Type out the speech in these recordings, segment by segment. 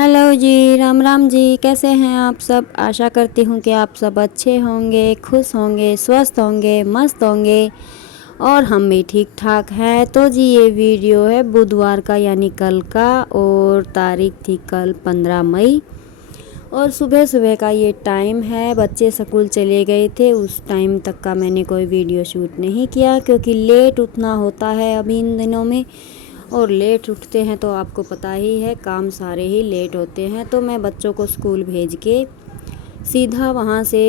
Hello जी, राम राम जी। कैसे हैं आप सब? आशा करती हूँ कि आप सब अच्छे होंगे, खुश होंगे, स्वस्थ होंगे, मस्त होंगे और हम भी ठीक ठाक हैं। तो जी ये वीडियो है बुधवार का यानी कल का, और तारीख थी कल 15 मई और सुबह सुबह का ये टाइम है। बच्चे स्कूल चले गए थे, उस टाइम तक का मैंने कोई वीडियो शूट नहीं किया क्योंकि लेट उठना होता है अभी इन दिनों में, और लेट उठते हैं तो आपको पता ही है काम सारे ही लेट होते हैं। तो मैं बच्चों को स्कूल भेज के सीधा वहाँ से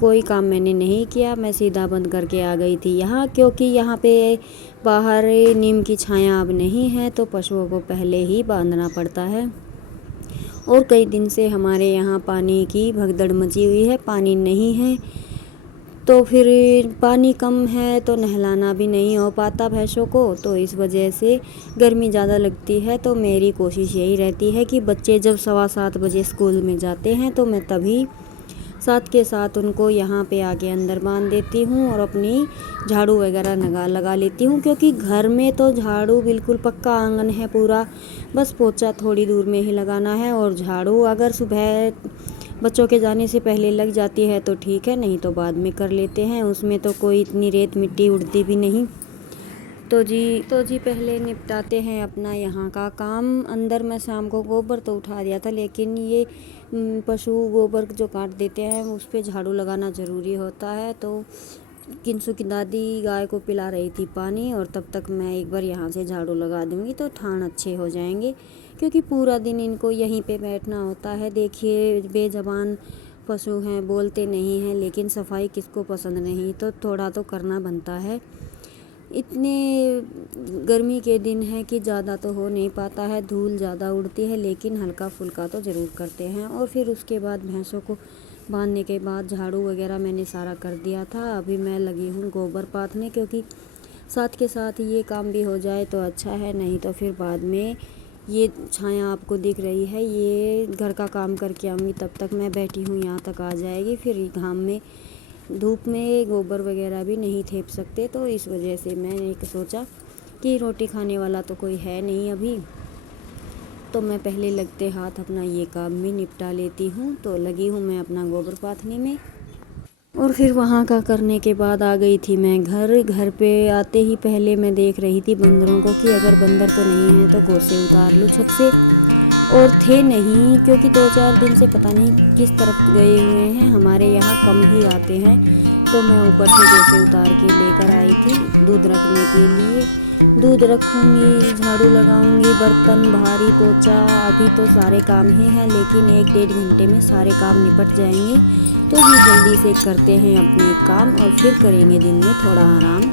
कोई काम मैंने नहीं किया, मैं सीधा बंद करके आ गई थी यहाँ, क्योंकि यहाँ पे बाहर नीम की छाया अब नहीं है तो पशुओं को पहले ही बांधना पड़ता है। और कई दिन से हमारे यहाँ पानी की भगदड़ मची हुई है, पानी नहीं है तो फिर पानी कम है तो नहलाना भी नहीं हो पाता भैंसों को, तो इस वजह से गर्मी ज़्यादा लगती है। तो मेरी कोशिश यही रहती है कि बच्चे जब 7:15 बजे स्कूल में जाते हैं तो मैं तभी साथ के साथ उनको यहाँ पे आके अंदर बांध देती हूँ और अपनी झाड़ू वगैरह लगा लेती हूँ, क्योंकि घर में तो झाड़ू बिल्कुल पक्का आंगन है पूरा, बस पोछा थोड़ी दूर में ही लगाना है। और झाड़ू अगर सुबह बच्चों के जाने से पहले लग जाती है तो ठीक है, नहीं तो बाद में कर लेते हैं, उसमें तो कोई इतनी रेत मिट्टी उड़ती भी नहीं। तो जी पहले निपटाते हैं अपना यहाँ का काम। अंदर मैं शाम को गोबर तो उठा दिया था, लेकिन ये पशु गोबर जो काट देते हैं उस पर झाड़ू लगाना ज़रूरी होता है। तो किंसु की दादी गाय को पिला रही थी पानी, और तब तक मैं एक बार यहाँ से झाड़ू लगा दूँगी तो ठान अच्छे हो जाएंगे, क्योंकि पूरा दिन इनको यहीं पे बैठना होता है। देखिए बेज़बान पशु हैं, बोलते नहीं हैं, लेकिन सफाई किसको पसंद नहीं, तो थोड़ा तो करना बनता है। इतने गर्मी के दिन है कि ज़्यादा तो हो नहीं पाता है, धूल ज़्यादा उड़ती है, लेकिन हल्का फुल्का तो ज़रूर करते हैं। और फिर उसके बाद भैंसों को बांधने के बाद झाड़ू वगैरह मैंने सारा कर दिया था। अभी मैं लगी हूँ गोबर पाथने, क्योंकि साथ के साथ ये काम भी हो जाए तो अच्छा है, नहीं तो फिर बाद में ये छाया आपको दिख रही है, ये घर का काम करके आऊँगी तब तक मैं बैठी हूँ यहाँ तक आ जाएगी, फिर घाम में धूप में गोबर वगैरह भी नहीं थेप सकते। तो इस वजह से मैंने एक सोचा कि रोटी खाने वाला तो कोई है नहीं अभी, तो मैं पहले लगते हाथ अपना ये काम भी निपटा लेती हूँ। तो लगी हूँ मैं अपना गोबर पाथने में, और फिर वहाँ का करने के बाद आ गई थी मैं घर पे आते ही पहले मैं देख रही थी बंदरों को कि अगर बंदर तो नहीं है तो घोंसे उतार लूँ छत से, और थे नहीं, क्योंकि 2-4 दिन से पता नहीं किस तरफ गए हुए हैं, हमारे यहाँ कम ही आते हैं। तो मैं ऊपर से जैसे उतार के लेकर आई थी दूध रखने के लिए। दूध रखूँगी, झाड़ू लगाऊँगी, बर्तन भारी पोछा, अभी तो सारे काम ही हैं, लेकिन 1-1.5 घंटे में सारे काम निपट जाएंगे। तो ये जल्दी से करते हैं अपने काम और फिर करेंगे दिन में थोड़ा आराम।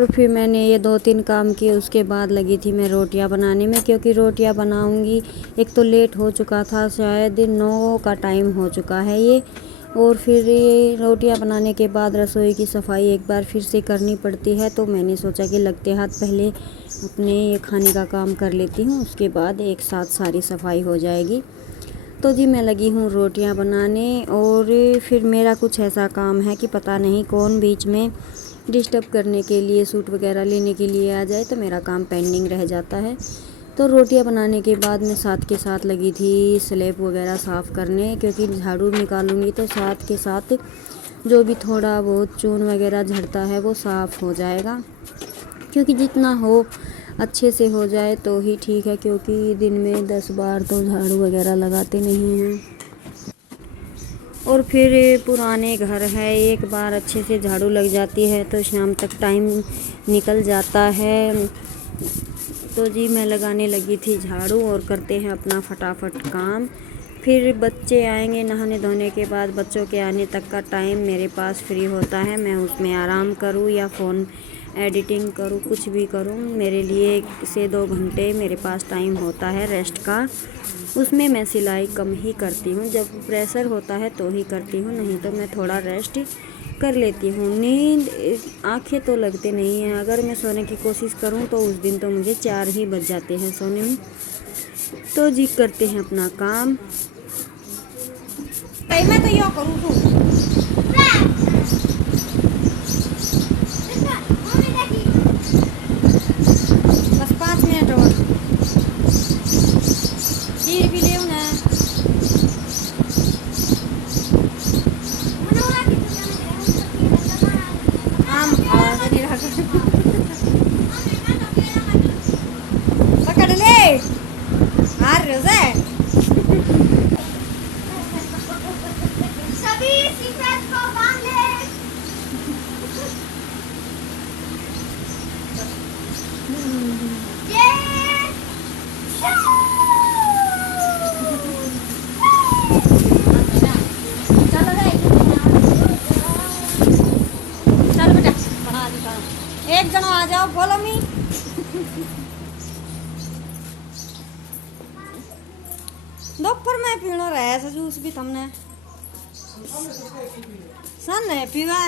और फिर मैंने ये 2-3 काम किए, उसके बाद लगी थी मैं रोटियां बनाने में, क्योंकि रोटियां बनाऊंगी। एक तो लेट हो चुका था, शायद 9 का टाइम हो चुका है ये। और फिर ये रोटियां बनाने के बाद रसोई की सफाई एक बार फिर से करनी पड़ती है, तो मैंने सोचा कि लगते हाथ पहले अपने ये खाने का काम कर लेती हूँ, उसके बाद एक साथ सारी सफाई हो जाएगी। तो जी मैं लगी हूँ रोटियां बनाने। और फिर मेरा कुछ ऐसा काम है कि पता नहीं कौन बीच में डिस्टर्ब करने के लिए, सूट वगैरह लेने के लिए आ जाए, तो मेरा काम पेंडिंग रह जाता है। तो रोटियां बनाने के बाद मैं साथ के साथ लगी थी स्लैब वगैरह साफ़ करने, क्योंकि झाड़ू निकालूंगी तो साथ के साथ जो भी थोड़ा बहुत चून वगैरह झड़ता है वो साफ़ हो जाएगा, क्योंकि जितना हो अच्छे से हो जाए तो ही ठीक है, क्योंकि दिन में 10 बार तो झाड़ू वगैरह लगाते नहीं हैं। और फिर पुराने घर है, एक बार अच्छे से झाड़ू लग जाती है तो शाम तक टाइम निकल जाता है। तो जी मैं लगाने लगी थी झाड़ू, और करते हैं अपना फटाफट काम। फिर बच्चे आएंगे नहाने धोने के बाद, बच्चों के आने तक का टाइम मेरे पास फ्री होता है। मैं उसमें आराम करूं या फ़ोन एडिटिंग करूं, कुछ भी करूं, मेरे लिए 1 से 2 घंटे मेरे पास टाइम होता है रेस्ट का। उसमें मैं सिलाई कम ही करती हूँ, जब प्रेशर होता है तो ही करती हूँ, नहीं तो मैं थोड़ा रेस्ट कर लेती हूँ। नींद आंखें तो लगते नहीं हैं, अगर मैं सोने की कोशिश करूँ तो उस दिन तो मुझे 4 ही बज जाते हैं सोने में। तो जी करते हैं अपना काम। मैं तो यो करूँ तू बस 5 मिनट और खीर भी ले ना। आम पकड़ ले हार रोज़े सभी सीक्रेट को बांध ले। चल बेटा एक जनो आ जाओ, बोलो मी दोपहर में पीनो रहे जूस भी तुमने सन नहीं पीवा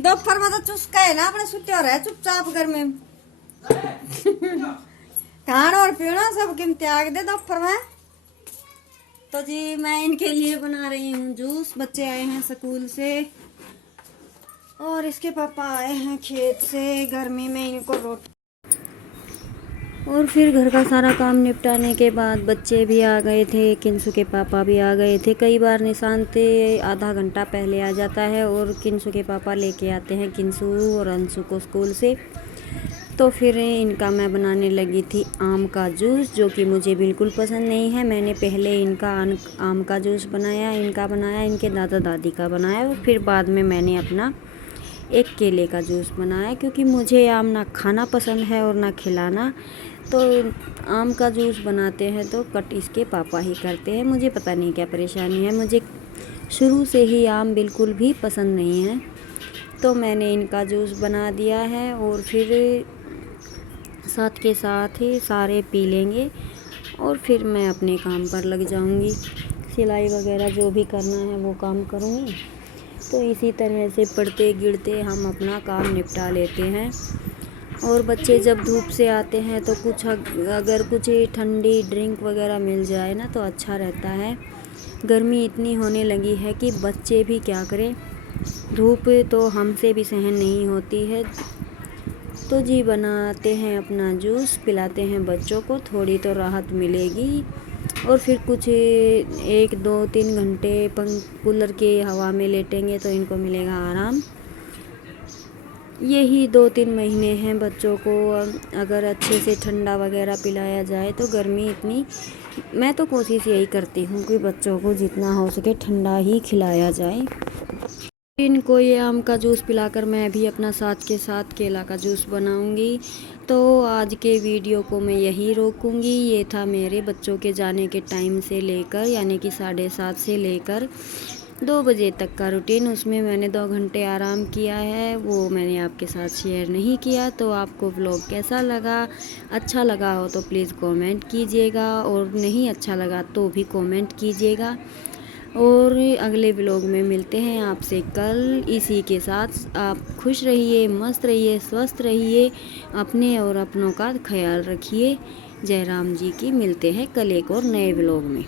दोपहर में तो चुस्का है ना, अपने सुते हो रहे चुपचाप घर में खाना और पीना सब किन त्याग दे दोपहर में। तो जी मैं इनके लिए बना रही हूँ जूस। बच्चे आए हैं स्कूल से और इसके पापा आए हैं खेत से। गर्मी में इनको रोटी, और फिर घर का सारा काम निपटाने के बाद बच्चे भी आ गए थे, किंसु के पापा भी आ गए थे। कई बार निशांत आधा घंटा पहले आ जाता है और किंसु के पापा लेके आते हैं किंसु और अंशु को स्कूल से। तो फिर इनका मैं बनाने लगी थी आम का जूस, जो कि मुझे बिल्कुल पसंद नहीं है। मैंने पहले इनका आम का जूस बनाया, इनका बनाया, इनके दादा दादी का बनाया, और फिर बाद में मैंने अपना एक केले का जूस बनाया, क्योंकि मुझे आम ना खाना पसंद है और ना खिलाना। तो आम का जूस बनाते हैं तो कट इसके पापा ही करते हैं। मुझे पता नहीं क्या परेशानी है, मुझे शुरू से ही आम बिल्कुल भी पसंद नहीं है। तो मैंने इनका जूस बना दिया है, और फिर साथ के साथ ही सारे पी लेंगे, और फिर मैं अपने काम पर लग जाऊंगी। सिलाई वगैरह जो भी करना है वो काम करूँगी। तो इसी तरह से पढ़ते गिरते हम अपना काम निपटा लेते हैं। और बच्चे जब धूप से आते हैं तो कुछ अगर कुछ ठंडी ड्रिंक वगैरह मिल जाए ना तो अच्छा रहता है। गर्मी इतनी होने लगी है कि बच्चे भी क्या करें, धूप तो हमसे भी सहन नहीं होती है। तो जी बनाते हैं अपना जूस, पिलाते हैं बच्चों को, थोड़ी तो राहत मिलेगी। और फिर कुछ 1-2-3 घंटे कूलर के हवा में लेटेंगे तो इनको मिलेगा आराम। यही 2-3 महीने हैं बच्चों को अगर अच्छे से ठंडा वगैरह पिलाया जाए तो। गर्मी इतनी, मैं तो कोशिश यही करती हूँ कि बच्चों को जितना हो सके ठंडा ही खिलाया जाए। इनको ये आम का जूस पिलाकर मैं भी अपना साथ के साथ केला का जूस बनाऊंगी। तो आज के वीडियो को मैं यही रोकूंगी। ये था मेरे बच्चों के जाने के टाइम से लेकर, यानी कि 7:30 से लेकर 2 बजे तक का रूटीन, उसमें मैंने 2 घंटे आराम किया है, वो मैंने आपके साथ शेयर नहीं किया। तो आपको व्लॉग कैसा लगा? अच्छा लगा हो तो प्लीज़ कमेंट कीजिएगा, और नहीं अच्छा लगा तो भी कमेंट कीजिएगा। और अगले व्लॉग में मिलते हैं आपसे कल। इसी के साथ आप खुश रहिए, मस्त रहिए, स्वस्थ रहिए, अपने और अपनों का ख्याल रखिए। जय राम जी की। मिलते हैं कल एक और नए व्लॉग में।